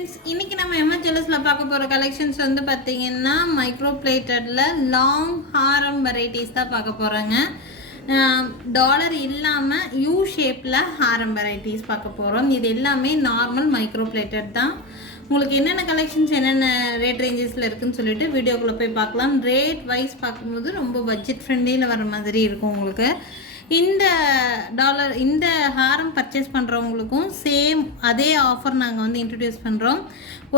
Friends இன்றைக்கி நம்ம MS ஜுவல்லர்ஸில் பார்க்க போகிற கலெக்ஷன்ஸ் வந்து பார்த்தீங்கன்னா மைக்ரோ பிளேட்டடில் லாங் ஹாரம் வெரைட்டிஸ் தான் பார்க்க போகிறோங்க டாலர் இல்லாமல் யூ ஷேப்பில் ஹாரம் வெரைட்டிஸ் பார்க்க போகிறோம் இது எல்லாமே நார்மல் மைக்ரோ பிளேட்டட் தான். உங்களுக்கு என்னென்ன கலெக்ஷன்ஸ் என்னென்ன ரேட் ரேஞ்சஸில் இருக்குதுன்னு சொல்லிட்டு வீடியோக்குள்ளே போய் பார்க்கலாம். ரேட் வைஸ் பார்க்கும்போது ரொம்ப பட்ஜெட் ஃப்ரெண்ட்லியில் வர மாதிரி இருக்கும் உங்களுக்கு. இந்த டாலர் இந்த ஹாரம் பர்ச்சேஸ் பண்ணுறவங்களுக்கும் சேம் அதே ஆஃபர் நாங்கள் வந்து இன்ட்ரடியூஸ் பண்ணுறோம்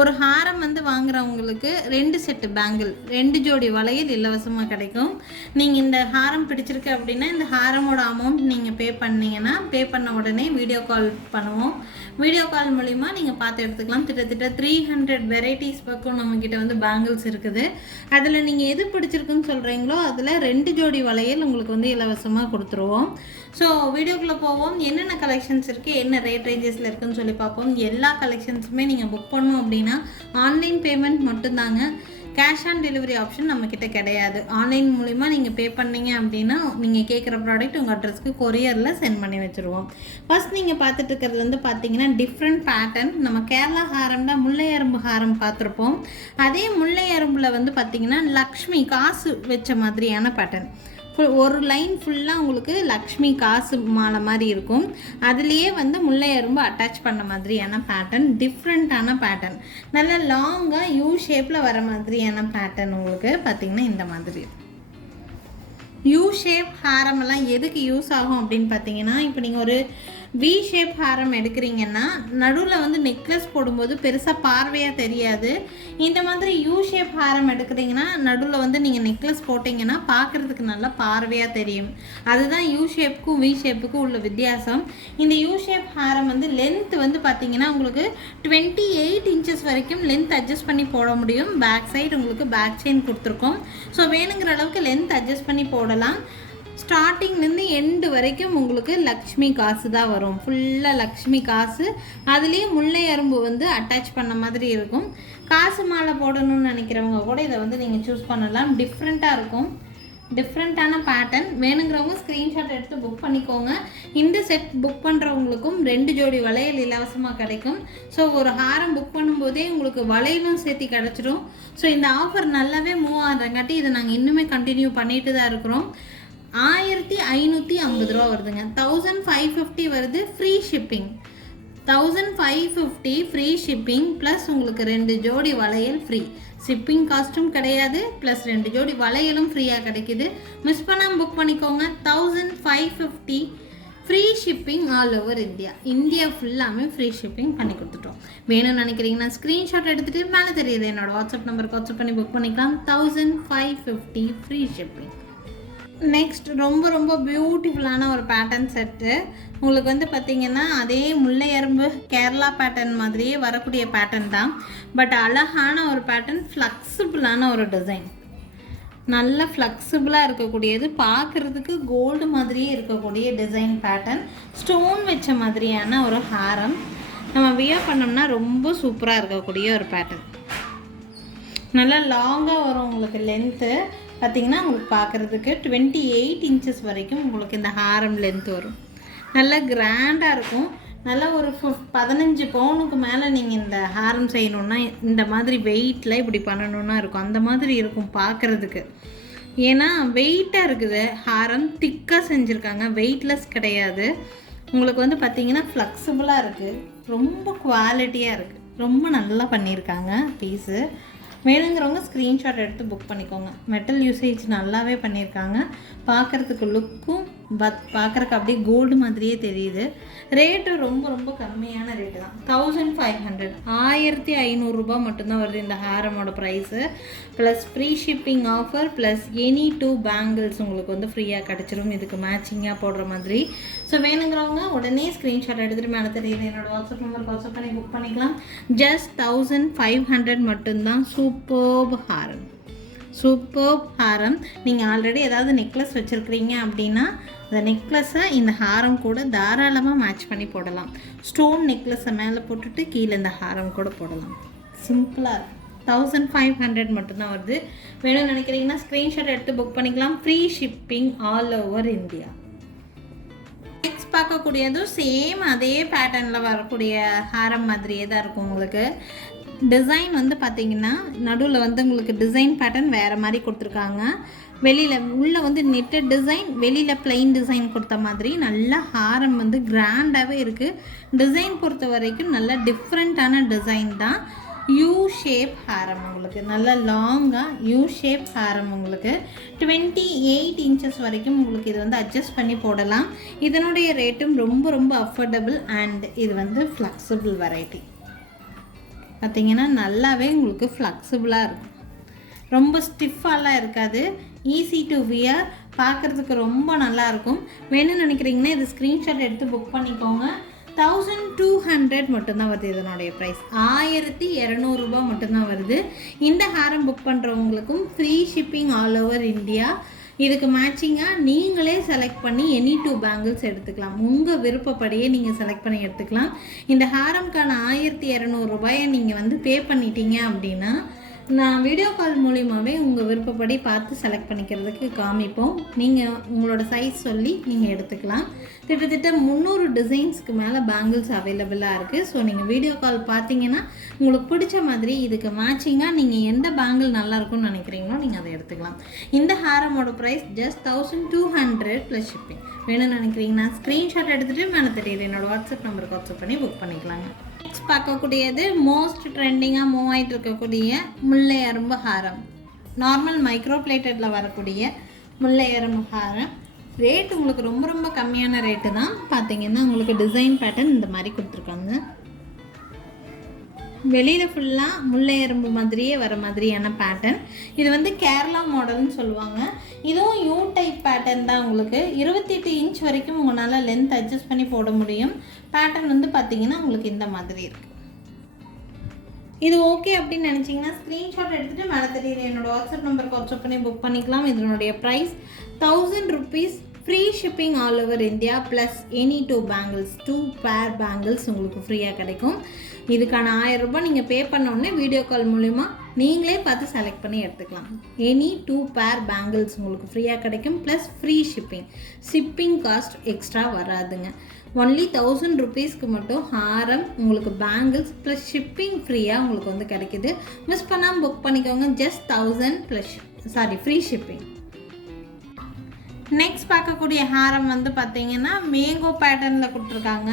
ஒரு ஹாரம் வந்து வாங்குறவங்களுக்கு ரெண்டு செட்டு பேங்கிள் ரெண்டு ஜோடி வளையல் இலவசமாக கிடைக்கும். நீங்கள் இந்த ஹாரம் பிடிச்சிருக்கு அப்படின்னா இந்த ஹாரமோட அமௌண்ட் நீங்கள் பே பண்ணீங்கன்னா பே பண்ண உடனே வீடியோ கால் பண்ணுவோம். வீடியோ கால் மூலிமா நீங்கள் பார்த்து எடுத்துக்கலாம். கிட்டத்தட்ட த்ரீ ஹண்ட்ரட் வெரைட்டிஸ் பக்கம் நம்மக்கிட்ட வந்து பேங்கிள்ஸ் இருக்குது. அதில் நீங்கள் எது பிடிச்சிருக்குன்னு சொல்கிறீங்களோ அதில் ரெண்டு ஜோடி வளையல் உங்களுக்கு வந்து இலவசமாக கொடுத்துருவோம். ஸோ வீடியோக்குள்ளே போவோம். என்னென்ன கலெக்ஷன்ஸ் இருக்குது என்ன ரேட் ரேஞ்சஸில் இருக்குதுன்னு சொல்லி பார்ப்போம். எல்லா கலெக்ஷன்ஸுமே நீங்கள் புக் பண்ணணும் அப்படின்னு ஆன்லைன் பேமெண்ட் மட்டும்தாங்க. கேஷ் ஆன் டெலிவரி ஆப்ஷன் நம்மக்கிட்ட கிடையாது. ஆன்லைன் மூலிமா நீங்கள் பே பண்ணீங்க அப்படின்னா நீங்கள் கேட்குற ப்ராடக்ட் உங்கள் அட்ரஸ்க்கு கொரியரில் சென்ட் பண்ணி வச்சுருவோம். ஃபஸ்ட் நீங்கள் பார்த்துட்டு இருக்கிறது வந்து பார்த்தீங்கன்னா டிஃப்ரெண்ட் பேட்டர்ன் நம்ம கேரளா ஹாரம்னா முல்லை எறும்பு ஹாரம் பார்த்துருப்போம். அதே முல்லை எறும்பில் வந்து பார்த்தீங்கன்னா லக்ஷ்மி காசு வச்ச மாதிரியான பேட்டர்ன் ஃபுல் ஒரு லைன் ஃபுல்லாக உங்களுக்கு லக்ஷ்மி காசு மாலை மாதிரி இருக்கும். அதுலேயே வந்து முல்லை அரும்பு அட்டாச் பண்ண மாதிரியான பேட்டர்ன் டிஃப்ரெண்ட்டான பேட்டர்ன் நல்லா லாங்காக யூ ஷேப்பில் வர மாதிரியான பேட்டர்ன் உங்களுக்கு பார்த்திங்கன்னா இந்த மாதிரி. யூ ஷேப் ஹாரமெல்லாம் எதுக்கு யூஸ் ஆகும் அப்படின்னு பார்த்தீங்கன்னா இப்போ நீங்கள் ஒரு வி ஷேப் ஹாரம் எடுக்கிறீங்கன்னா நடுவில் வந்து நெக்லஸ் போடும்போது பெருசாக பார்வையாக தெரியாது. இந்த மாதிரி யூ ஷேப் ஹாரம் எடுக்கிறீங்கன்னா நடுவில் வந்து நீங்கள் நெக்லஸ் போட்டிங்கன்னா பார்க்குறதுக்கு நல்லா பார்வையாக தெரியும். அதுதான் யூ ஷேப்புக்கும் வி ஷேப்புக்கும் உள்ள வித்தியாசம். இந்த யூ ஷேப் ஹாரம் வந்து லென்த் வந்து பார்த்தீங்கன்னா உங்களுக்கு டுவெண்ட்டி எயிட் இன்ச்சஸ் வரைக்கும் லென்த் அட்ஜஸ்ட் பண்ணி போட முடியும். பேக் சைடு உங்களுக்கு பேக் செயின் கொடுத்துருக்கோம். ஸோ வேணுங்கிற அளவுக்கு லென்த் அட்ஜஸ்ட் பண்ணி போடலாம். ஸ்டார்டிங்லேருந்து எண்டு வரைக்கும் உங்களுக்கு லக்ஷ்மி காசு தான் வரும். ஃபுல்லாக லக்ஷ்மி காசு. அதுலேயே முல்லை அரும்பு வந்து அட்டாச் பண்ண மாதிரி இருக்கும். காசு மாலை போடணும்னு நினைக்கிறவங்க கூட இதை வந்து நீங்கள் சூஸ் பண்ணலாம். டிஃப்ரெண்ட்டாக இருக்கும். டிஃப்ரெண்ட்டான பேட்டர்ன் வேணுங்கிறவங்க ஸ்க்ரீன்ஷாட் எடுத்து புக் பண்ணிக்கோங்க. இந்த செட் புக் பண்ணுறவங்களுக்கும் ரெண்டு ஜோடி வளையல் இலவசமாக கிடைக்கும். ஸோ ஒரு ஹாரம் புக் பண்ணும்போதே உங்களுக்கு வளையலும் சேர்த்து கிடச்சிடும் ஸோ இந்த ஆஃபர் நல்லாவே மூவ் ஆகிறங்காட்டி இதை நாங்கள் இன்னுமே கண்டினியூ பண்ணிட்டு தான் இருக்கிறோம். ஆயிரத்தி ஐநூற்றி ஐம்பது ரூபா வருதுங்க. தௌசண்ட் ஃபைவ் ஃபிஃப்டி வருது free shipping thousand five fifty free shipping plus உங்களுக்கு ரெண்டு ஜோடி வளையல் ஃப்ரீ ஷிப்பிங் காஸ்ட்டும் கிடையாது ப்ளஸ் ரெண்டு ஜோடி வளையலும் ஃப்ரீயாக கிடைக்குது. மிஸ் பண்ணாமல் புக் பண்ணிக்கோங்க. Thousand five fifty free shipping all over India India ஃபுல்லாமே ஃப்ரீ ஷிப்பிங் பண்ணி கொடுத்துட்டோம். வேணும்னு நினைக்கிறீங்கன்னா ஸ்க்ரீன்ஷாட் எடுத்துகிட்டு மேலே தெரியுது. என்னோட வாட்ஸ்அப் நம்பருக்கு வாட்ஸ்அப் பண்ணி புக் பண்ணிக்கலாம். Thousand five fifty free shipping next ரொம்ப ரொம்ப பியூட்டிஃபுல்லான ஒரு பேட்டர்ன் செட்டு உங்களுக்கு வந்து பார்த்திங்கன்னா அதே முல்லை எறும்பு கேரளா பேட்டர்ன் மாதிரியே வரக்கூடிய பேட்டர்ன் தான். பட் அழகான ஒரு பேட்டர்ன் ஃப்ளக்சிபிளான ஒரு டிசைன் நல்ல ஃப்ளெக்சிபிளாக இருக்கக்கூடியது பார்க்குறதுக்கு கோல்டு மாதிரியே இருக்கக்கூடிய டிசைன் பேட்டர்ன் ஸ்டோன் வச்ச மாதிரியான ஒரு ஹாரம். நம்ம வியர் பண்ணோம்னா ரொம்ப சூப்பராக இருக்கக்கூடிய ஒரு பேட்டர்ன் நல்லா லாங்காக வரும் உங்களுக்கு லென்த்து பார்த்தீங்கன்னா உங்களுக்கு பார்க்குறதுக்கு டுவெண்ட்டி எயிட் இன்ச்சஸ் வரைக்கும் உங்களுக்கு இந்த ஹாரம் லென்த் வரும். நல்லா கிராண்டாக இருக்கும். நல்லா ஒரு ஃபிஃப் பதினஞ்சு பவுனுக்கு மேலே நீங்கள் இந்த ஹாரம் செய்யணுன்னா இந்த மாதிரி வெயிட்டில் இப்படி பண்ணணுன்னா இருக்கும். அந்த மாதிரி இருக்கும் பார்க்குறதுக்கு. ஏன்னா வெயிட்டாக இருக்குது. ஹாரம் திக்காக செஞ்சுருக்காங்க. வெயிட்லெஸ் கிடையாது. உங்களுக்கு வந்து பார்த்தீங்கன்னா ஃப்ளெக்சிபிளாக இருக்குது ரொம்ப குவாலிட்டியாக இருக்குது ரொம்ப நல்லா பண்ணியிருக்காங்க பீஸு வேணுங்கிறவங்க ஸ்க்ரீன்ஷாட் எடுத்து புக் பண்ணிக்கோங்க. மெட்டல் யூசேஜ் நல்லாவே பண்ணியிருக்காங்க. பார்க்குறதுக்கு லுக்கும் பத் பார்க்குறக்கு அப்படியே கோல்டு மாதிரியே தெரியுது. ரேட்டு ரொம்ப ரொம்ப கம்மியான ரேட்டு தான். தௌசண்ட் ஃபைவ் ஹண்ட்ரட் ஆயிரத்தி ஐநூறுரூபா மட்டும்தான் வருது இந்த ஹேரமோட price plus free shipping offer plus any two bangles உங்களுக்கு வந்து ஃப்ரீயாக கிடச்சிரும். இதுக்கு மேட்சிங்காக போடுற மாதிரி. ஸோ வேணுங்கிறவங்க உடனே ஸ்க்ரீன்ஷாட் எடுத்துகிட்டு மேலே தெரியுது. என்னோடய வாட்ஸ்அப் நம்பருக்கு வாட்ஸ்அப் பண்ணி புக் பண்ணிக்கலாம். ஜஸ்ட் தௌசண்ட் ஃபைவ் ஹண்ட்ரட் மட்டும்தான் சூப்பர்ப் ஹாரம். சூப்பர் ஹாரம். நீங்கள் ஆல்ரெடி ஏதாவது நெக்லஸ் வச்சுருக்கிறீங்க அப்படின்னா அந்த நெக்லஸை இந்த ஹாரம் கூட தாராளமாக மேட்ச் பண்ணி போடலாம். ஸ்டோன் நெக்லஸை மேலே போட்டுட்டு கீழே இந்த ஹாரம் கூட போடலாம். சிம்பிளாக தௌசண்ட் ஃபைவ் ஹண்ட்ரட் மட்டும்தான் வருது. வேணும்னு நினைக்கிறீங்கன்னா ஸ்க்ரீன்ஷாட் எடுத்து புக் பண்ணிக்கலாம். Free shipping all over India next பார்க்கக்கூடியதும் same அதே பேட்டர்னில் வரக்கூடிய ஹாரம் மாதிரியே தான் இருக்கும் உங்களுக்கு. டிசைன் வந்து பார்த்தீங்கன்னா நடுவில் வந்து உங்களுக்கு டிசைன் பேட்டர்ன் வேறு மாதிரி கொடுத்துருக்காங்க. வெளியில் உள்ளே வந்து நெட்டட் டிசைன் வெளியில் பிளைன் டிசைன் கொடுத்த மாதிரி நல்லா ஹாரம் வந்து கிராண்டாகவே இருக்குது டிசைன் பொறுத்த வரைக்கும் நல்லா டிஃப்ரெண்ட்டான டிசைன் தான். யூ ஷேப் ஹாரம் உங்களுக்கு. நல்லா லாங்காக யூ ஷேப் ஹாரம் உங்களுக்கு. டுவெண்ட்டி எயிட் இன்ச்சஸ் வரைக்கும் உங்களுக்கு இது வந்து அட்ஜஸ்ட் பண்ணி போடலாம். இதனுடைய ரேட்டும் ரொம்ப ரொம்ப அஃபோர்டபுள் அண்ட் இது வந்து ஃப்ளெக்சிபிள் வெரைட்டி பார்த்தீங்கன்னா நல்லாவே உங்களுக்கு ஃப்ளெக்சிபிளாக இருக்கும். ரொம்ப ஸ்டிஃபாலாம் இருக்காது. ஈஸி டு வியர் பார்க்குறதுக்கு ரொம்ப நல்லாயிருக்கும். வேணும்னு நினைக்கிறீங்கன்னா இது ஸ்க்ரீன்ஷாட் எடுத்து புக் பண்ணிக்கோங்க. தௌசண்ட் டூ ஹண்ட்ரட் மட்டும்தான் வருது இதனுடைய ப்ரைஸ் ஆயிரத்தி இரநூறுபா மட்டும்தான் வருது. இந்த ஹாரம் book பண்ணுறவங்களுக்கும் free shipping all over India இதுக்கு மேட்சிங்காக நீங்களே செலக்ட் பண்ணி எனி டூ பேங்கிள்ஸ் எடுத்துக்கலாம். உங்கள் விருப்பப்படியே நீங்கள் செலக்ட் பண்ணி எடுத்துக்கலாம். இந்த ஹாரம்க்கான ஆயிரத்தி இரநூறுபாயை நீங்கள் வந்து பே பண்ணிட்டீங்க அப்படின்னா நான் வீடியோ கால் மூலியமாகவே உங்கள் விருப்பப்படி பார்த்து செலக்ட் பண்ணிக்கிறதுக்கு காமிப்போம். நீங்கள் உங்களோட சைஸ் சொல்லி நீங்கள் எடுத்துக்கலாம். கிட்டத்தட்ட முந்நூறு டிசைன்ஸ்க்கு மேலே பேங்கிள்ஸ் அவைலபிளாக இருக்குது ஸோ நீங்கள் வீடியோ கால் பார்த்தீங்கன்னா உங்களுக்கு பிடிச்ச மாதிரி இதுக்கு மேட்சிங்காக நீங்கள் எந்த பேங்கிள் நல்லாயிருக்கும்னு நினைக்கிறீங்களோ நீங்கள் அதை எடுத்துக்கலாம். இந்த ஹாரமோட price just thousand two hundred plus shipping வேணும்னு நினைக்கிறீங்கன்னா ஸ்க்ரீன்ஷாட் எடுத்துகிட்டு மேலே தெரியுது. என்னோட வாட்ஸ்அப் நம்பருக்கு வாட்ஸ்அப் பண்ணி புக் பண்ணிக்கலாங்க. நெக்ஸ்ட் பார்க்கக்கூடியது மோஸ்ட் ட்ரெண்டிங்காக மூவ் ஆகிட்டு இருக்கக்கூடிய முல்லை அரும்பு ஹாரம் நார்மல் மைக்ரோ பிளேட்டடில் வரக்கூடிய முல்லை அரும்பு ஹாரம் ரேட் உங்களுக்கு ரொம்ப ரொம்ப கம்மியான ரேட்டு தான். பார்த்தீங்கன்னா உங்களுக்கு டிசைன் பேட்டர்ன் இந்த மாதிரி கொடுத்துருக்காங்க. வெளியில் ஃபுல்லாக முல்லை எறும்பு மாதிரியே வர மாதிரியான பேட்டர்ன் இது வந்து கேரளா மாடல்னு சொல்லுவாங்க. இதுவும் யூ டைப் பேட்டர்ன் தான் உங்களுக்கு. இருபத்தெட்டு இன்ச் வரைக்கும் உங்களால் லென்த் அட்ஜஸ்ட் பண்ணி போட முடியும். பேட்டர்ன் வந்து பார்த்தீங்கன்னா உங்களுக்கு இந்த மாதிரி இருக்குது இது ஓகே அப்படின்னு நினச்சிங்கன்னா ஸ்க்ரீன்ஷாட் எடுத்துகிட்டு மேலே தெரியுது. என்னோடய வாட்ஸ்அப் நம்பருக்கு வாட்ஸ்அப் பண்ணி புக் பண்ணிக்கலாம். இதனுடைய price thousand rupees free shipping all over India plus any two bangles two pair bangles உங்களுக்கு ஃப்ரீயாக கிடைக்கும். இதுக்கான ஆயிரம் ரூபாய் நீங்கள் பே பண்ணோடனே வீடியோ கால் மூலிமா நீங்களே பார்த்து செலக்ட் பண்ணி எடுத்துக்கலாம். எனி டூ பேர் பேங்கிள்ஸ் உங்களுக்கு ஃப்ரீயாக கிடைக்கும் plus free shipping shipping cost extra வராதுங்க. ஒன்லி தௌசண்ட் ருபீஸ்க்கு மட்டும் ஹாரம் உங்களுக்கு பேங்கிள்ஸ் ப்ளஸ் ஷிப்பிங் ஃப்ரீயாக உங்களுக்கு வந்து கிடைக்குது. மிஸ் பண்ணாமல் புக் பண்ணிக்கோங்க. Just thousand plus sorry free shipping next பார்க்கக்கூடிய ஹாரம் வந்து பார்த்தீங்கன்னா மேங்கோ பேட்டர்னில் கொடுத்துருக்காங்க.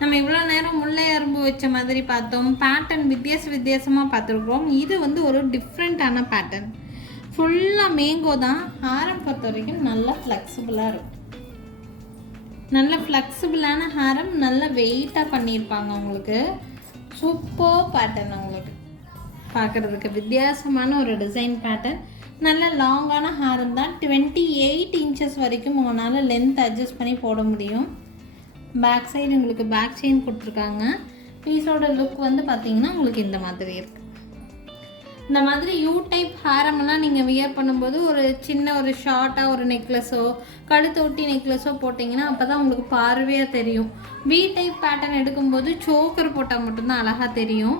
நம்ம இவ்வளோ நேரம் முல்லை அரும்பு வச்ச மாதிரி பார்த்தோம். பேட்டர்ன் வித்தியாச வித்தியாசமாக பார்த்துருக்குறோம். இது வந்து ஒரு டிஃப்ரெண்ட்டான பேட்டர்ன் ஃபுல்லாக மேங்கோ தான். ஹாரம் பொறுத்த வரைக்கும் நல்லா ஃப்ளெக்சிபிளாக இருக்கும். நல்ல ஃப்ளெக்சிபிளான ஹாரம் நல்ல வெயிட்டாக பண்ணியிருப்பாங்க உங்களுக்கு சூப்பர் பேட்டர்ன் உங்களுக்கு பார்க்குறதுக்கு வித்தியாசமான ஒரு டிசைன் பேட்டர்ன் நல்ல லாங்கான ஹாரம் தான் டுவெண்ட்டி எயிட் இன்ச்சஸ் வரைக்கும் உங்களால் லென்த் அட்ஜஸ்ட் பண்ணி போட முடியும். பேக் சைடு உங்களுக்கு பேக் செயின் கொடுத்துருக்காங்க. பீஸோட லுக் வந்து பார்த்தீங்கன்னா உங்களுக்கு இந்த மாதிரி இருக்குது இந்த மாதிரி யூ டைப் ஹேரமெல்லாம் நீங்கள் வியர் பண்ணும்போது ஒரு சின்ன ஒரு ஷார்ட்டாக ஒரு நெக்லஸோ கழுத்து ஒட்டி நெக்லஸோ போட்டிங்கன்னா அப்போ தான் உங்களுக்கு பார்வையாக தெரியும். வி டைப் பேட்டர்ன் எடுக்கும்போது சோக்கர் போட்டால் மட்டும்தான் அழகாக தெரியும்.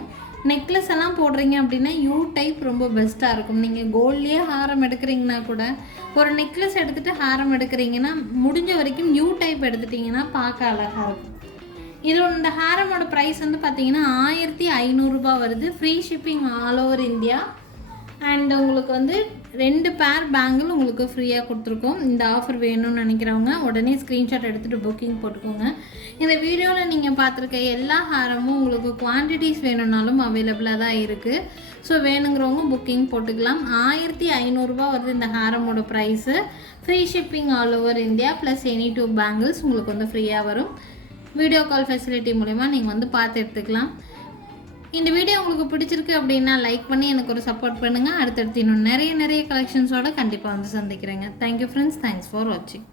நெக்லஸ் எல்லாம் போடுறீங்க அப்படின்னா யூ டைப் ரொம்ப பெஸ்ட்டாக இருக்கும். நீங்கள் கோல்ட்லேயே ஹாரம் எடுக்கிறீங்கன்னா கூட ஒரு நெக்லஸ் எடுத்துகிட்டு ஹாரம் எடுக்கிறீங்கன்னா முடிஞ்ச வரைக்கும் யூ டைப் எடுத்துட்டிங்கன்னா பார்க்க அழகாக இருக்கும். இது இந்த ஹாரமோட ப்ரைஸ் வந்து பார்த்தீங்கன்னா ஆயிரத்தி ஐநூறுரூபா வருது. Free shipping all over India and உங்களுக்கு வந்து ரெண்டு பேர் பேங்கிள் உங்களுக்கு ஃப்ரீயாக கொடுத்துருக்கோம். இந்த ஆஃபர் வேணும்னு நினைக்கிறவங்க உடனே ஸ்க்ரீன்ஷாட் எடுத்துகிட்டு புக்கிங் போட்டுக்கோங்க. இந்த வீடியோவில் நீங்கள் பார்த்துருக்க எல்லா ஹாரமும் உங்களுக்கு குவான்டிட்டிஸ் வேணும்னாலும் அவைலபிளாக தான் இருக்குது ஸோ வேணுங்கிறவங்க புக்கிங் போட்டுக்கலாம். ஆயிரத்தி ஐநூறுரூபா வருது இந்த ஹாரமோட price free shipping all over India plus any two bangles உங்களுக்கு வந்து ஃப்ரீயாக வரும். வீடியோ கால் ஃபெசிலிட்டி மூலிமா நீங்கள் வந்து பார்த்து எடுத்துக்கலாம். இந்த வீடியோ உங்களுக்கு பிடிச்சிருக்கு அப்படின்னா லைக் பண்ணி எனக்கு ஒரு சப்போர்ட் பண்ணுங்கள் அடுத்தடுத்து இன்னும் நிறைய நிறைய கலெக்ஷன்ஸோட கண்டிப்பாக வந்து சந்திக்கிறேங்க. Thank you friends thanks for வாட்சிங்